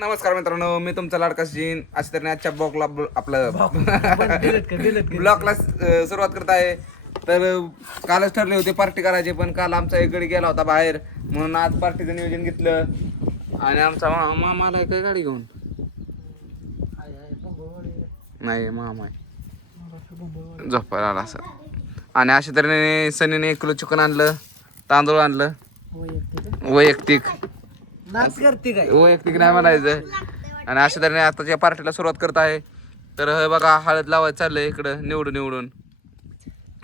नमस्कार मित्रांनो, मी तुमचा लाडका सचिन. अशा तऱ्हेने आजच्या ब्लॉगला आपलं ब्लॉगला सुरुवात करत आहे. तर कालच ठरले होते पार्टी करायची, पण काल आमचा एक गडी गेला होता बाहेर, म्हणून आज पार्टीचं नियोजन घेतलं. आणि आमचा मामा आलाय काय गाडी घेऊन? नाही, मामा आहे झोपायला आला सर. आणि अशा तऱ्हेने सनीने 1 किलो चिकन आणलं, तांदूळ आणलं वैयक्तिक वैयक्तिक नाही म्हणायचं. आणि अशा तऱ्हेने आताच्या पार्टीला सुरुवात करत आहे. तर हे बघा, हळद लावायचं चाललंय इकडं निवडून.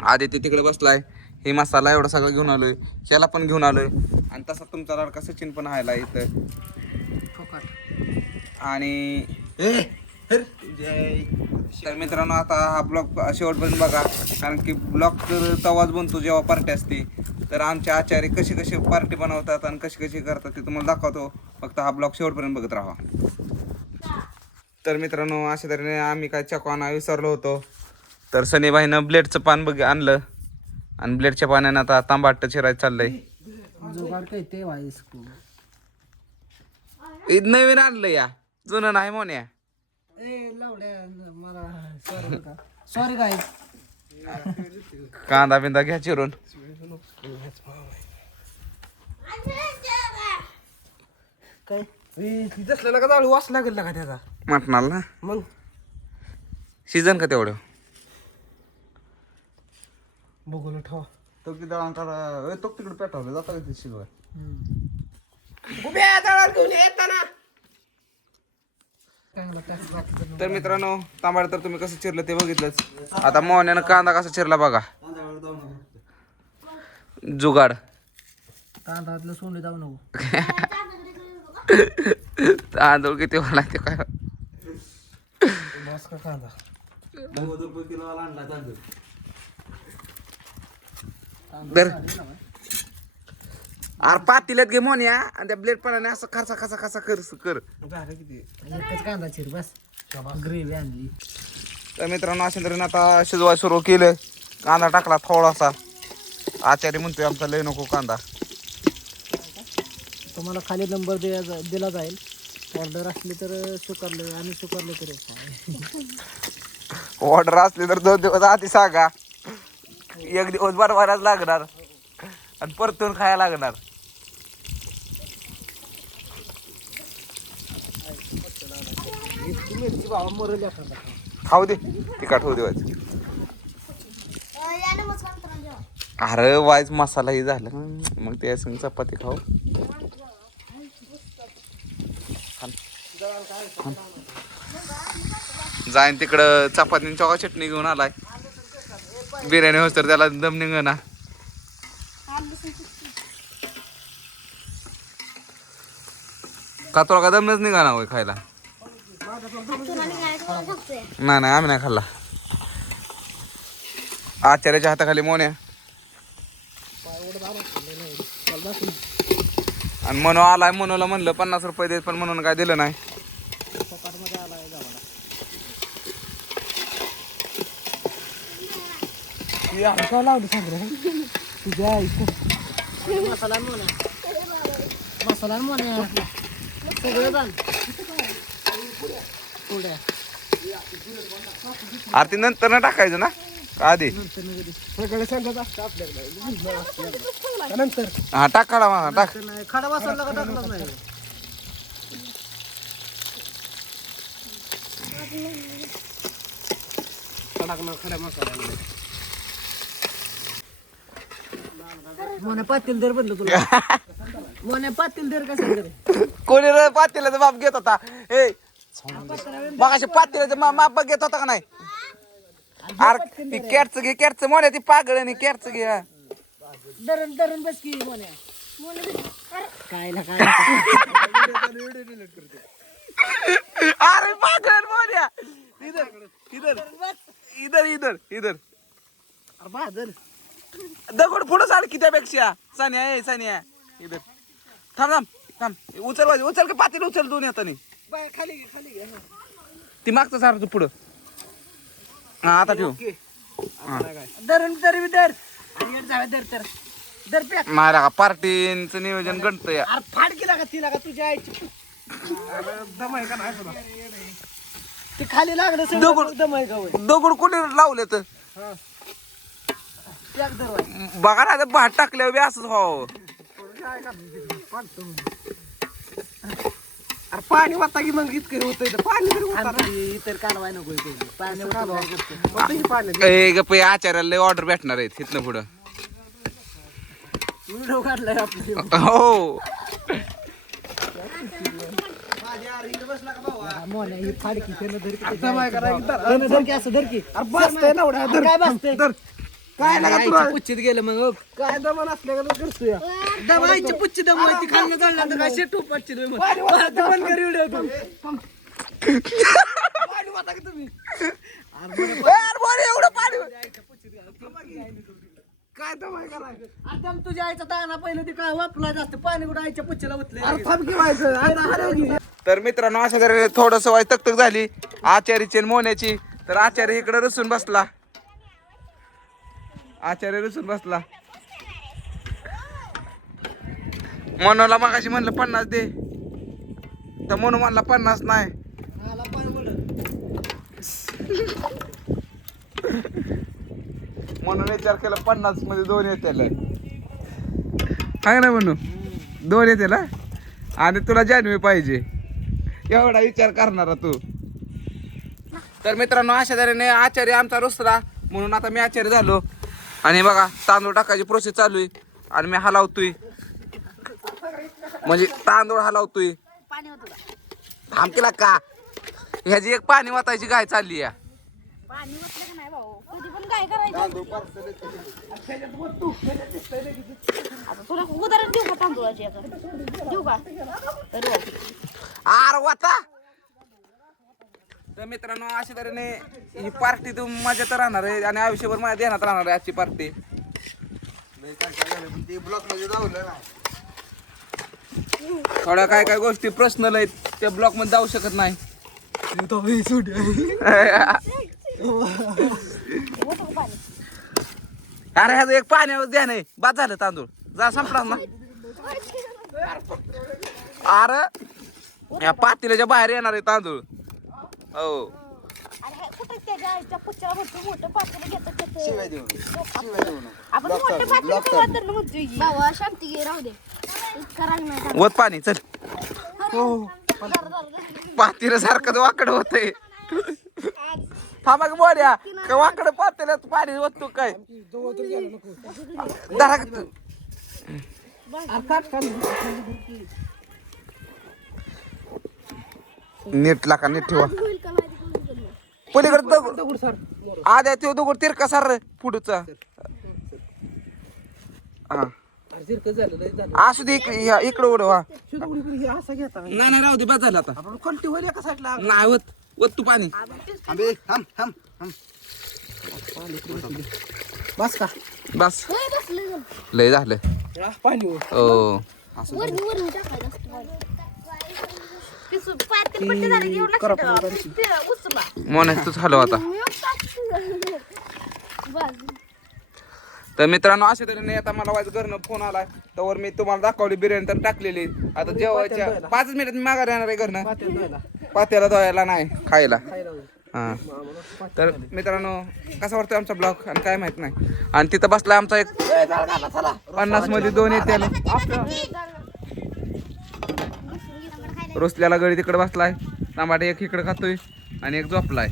आदित्य तिकडे बसलाय. हे मसाला एवढा सगळं घेऊन आलोय, त्याला पण घेऊन आलोय. आणि तसा तुमचा लाडका सचिन पण आहे इथं. आणि तर मित्रांनो, आता हा ब्लॉग शेवटपर्यंत बघा, कारण की ब्लॉग तर तवाच बनतो जेव्हा पार्टी असते. तर आमचे आचार्य कशी पार्टी बनवतात आणि कशी करतात ते तुम्हाला दाखवतो. फक्त हा ब्लॉग शेवटपर्यंत बघत राहा. तर मित्रांनो, अशा तऱ्हेने आम्ही काय चकवाना विसरलो होतो. तर सनीबाईनं ब्लेडचं पान आणलं आणि ब्लेडच्या पाण्यानं आता तांबाट चिरायचं चाललंय. नवीन आणलं या, जुनं नाही मोन्या. सॉरी काय कांदा बिंदा घ्या चिरून. काय तिथं का जाळू वास लागेल का त्याचा मटणाला ना मग सीझन का तेवढं बघून ठेवा. तो किती दळा तो तिकडे पेटवलं जाता का शिजवाय. तर मित्रांनो, तांबाड तर तुम्ही कसं चिरलं ते बघितलंच. आता मोहन्यानं कांदा कसा चिरला बघा, जुगाड. तांदळातलं सोंडे जाऊ नको. तांदूळ किती मला ते काय बस का कांदा तर अरे पातील्यात घे मोन्या आणि त्या ब्लेड पाण्याने असं खसा कर. झालं किती एकच कांदा चिर बस. ग्रेव्ही आणली. तर मित्रांनो, अशा तऱ्हेने आता शिजवाय सुरू केलं. कांदा टाकला थोडासा. आचार्य म्हणतोय आमचा लय नको कांदा. तुम्हाला खाली नंबर दिला जाईल. ऑर्डर असली तर स्वीकारले, आम्ही स्वीकारले तर ऑर्डर असली तर 2 दिवस आधी सांगा. 1 दिवस बनवायलाच लागणार आणि परतून खायला लागणार. मिरची भावा मरेल एखादा. खाऊ दे, तिखट होऊ दे. अरे वाईज मसालाही झाला, मग त्या संग चपाती खाऊ. जाईन तिकडं चपाती चौका चटणी घेऊन आलाय. बिर्याणी होत तर त्याला दम निघ ना. का तुला का दमच निघा ना होय खायला? नाही आम्ही नाही खाल्ला. आचार्याच्या हाताखाली मोन्या आणि मनू आलाय. मनूला म्हणलं 50 रुपये देत, पण म्हणून काय दिलं नाही. लावली सांग तुझ्या मसाला म्हणा सगळं आरती नंतर ना टाकायचं ना आधी? नंतर हा टाक, काढा टाक. खडा मसाला का टाकलाच नाही. खडा मसाला मोने पातील दर बनलं तुला. मोने पातील दर कसं कोणी रे पातेल्याचा माप घेत होता? ए मगाशी पातेल्याचं माप घेत होता का नाही? अरे कॅटचं मोन्या ती पागळ आणि कॅटचं घे. दरण बस की मोने काय ना काय. अरे पागळ मोन्या, इधर अरे बाजर दगड पुढं चाल की त्यापेक्षा. सानिया इधर थांब उचल की पातेल उचल दोन हाताने. खाली ती मागचं सार तू पुढं. हा आता ठेव. दर दर मारा का पार्टीचं नियोजन गणतंय. अरे फाड केला का तिला का तुझ्या आईची ते खाली लागलं सगळं दम आहे का होय? दगड कुठे लावले तर एक दरवाजा. बघा ना भात टाकल्यावर बी असंच व्हावं. अरे पाणी वाटता की मग इतकं होतं पाणी तरी आणि इतर कालवाय नको हे पहिले. पाण्यावर कालवा करतो. पाणी ए गप्प आचार्याला लय ऑर्डर भेटणार आहेत इथनं पुढं. व्हिडिओ काढलाय आपलं. हो मोन्या ही फाडकी त्यानं धरकी. दमाय करायची तर. त्यानं धरकी असं धरकी. अरे बसतंय ना एवढ्या. अरे काय बसतंय? काय लागा आईच्या तुला? पुच्छीत गेलं मग हो. काय दमन असल्या का करतोय दम आईची पुच्छी दम व्हायची खाल्लं जळलं तर काय शेटू पडची तुम्ही बंद कर व्हिडिओ तुम्ही. पाणी वाटा की तुम्ही एवढं पाणी काय दमाय करायचं आता तुझ्या आईचा ताना पहिलं ते काय वापला जास्त पाणी कुठं आईच्या पुच्छीला उतले. अरे थांब की व्हायचं आता हरवली. तर मित्रांनो अशा तरी थोडस वाय तकतक झाली आचार्याची आणि मोन्याची. तर आचार्य इकडे रसून बसला. आचार्य रसून बसला. मनोला मगाशी म्हणलं 50 दे तर म्हणून म्हणला 50 नाही. मला पाय वडं. म्हणून विचार केला 50 मध्ये 2 येतील. आहे ना म्हणू 2 येतील आणि तुला जान्हवी पाहिजे एवढा विचार करणारा तू. तर मित्रांनो अशा तऱ्हेने आचार्य आमचा रुसला म्हणून आता मी आचार्य झालो. आणि बघा तांदूळ टाकायची प्रोसेस चालू आहे आणि मी हलावतोय म्हणजे तांदूळ हलावतोय. थांब केला का ह्याची एक पाणी वाचायची गाय चालली या. पाणी वाटलं का नाही भाऊ कधी पण काय करायचं आता तुला उदाहरण देऊ का तांदूळाची याचं देऊ का तर बघ. आर वाचा. तर मित्रांनो अशा तऱ्हेने ही पार्टी तू मजेत राहणार आहे आणि आयुष्यभर माझ्या ध्यानात राहणार आहे आजची पार्टी. थोड्या काय काय गोष्टी पर्सनल आहेत त्या ब्लॉक मध्ये जाऊ शकत नाही. अरे ह्याचं एक पाण्यावर ध्यान आहे बाद झालं तांदूळ जा संपला ना. अरे या पातेल्याच्या बाहेर येणार आहे तांदूळ. हो अरे कुठं त्याच्या आईच्या पुच्छाला भरपूर मोठं पातेलं घेतात आपण मोठं पातेलं केव्हा तर म्हणतोय की बाबा शांती घे राहू दे करायला नाही वत पाणी चल. पातेलं सारखं वाकड होतंय. थांबा बोड्या का वाकड पातेल्यात पाणी वततो काय धरा का तू? नीट लाका नीट ठेवा. पलीकडे दगड आद्या तो दगड तिरका सार पुढचा. हा असू दे इकडे उडवा. असा घेता नाही नाही राहू दे बाद झालं आता. आपण कोणती होईल एका साईडला नाही वत वत तू पाणी. बस का बस होय बसलं लय झालं. पाणी हो वरनी टाकायचं असतं पातेलं पट्टी झाली की एवढं लक्षात ठेवा. उचला मोना तूच हलव आता. बस तर मित्रांनो अशा तऱ्हेने आता मला वाईट घरनं फोन आलाय तर मी तुम्हाला दाखवली बिर्याणी तर टाकलेली. आता जेवायच्या 5 मिनिटात मी माघारी येणार आहे घरनं. पात्याला धुवायला नाही खायला. हा तर मित्रांनो कसा वाटतोय आमचा ब्लॉग आणि काय माहित नाही. आणि तिथं बसला आमचा एक 50 मध्ये 2 येते. रुसल्याला गडी तिकडे बसलाय. टमाटे एक इकडे खातोय आणि एक झोपलाय.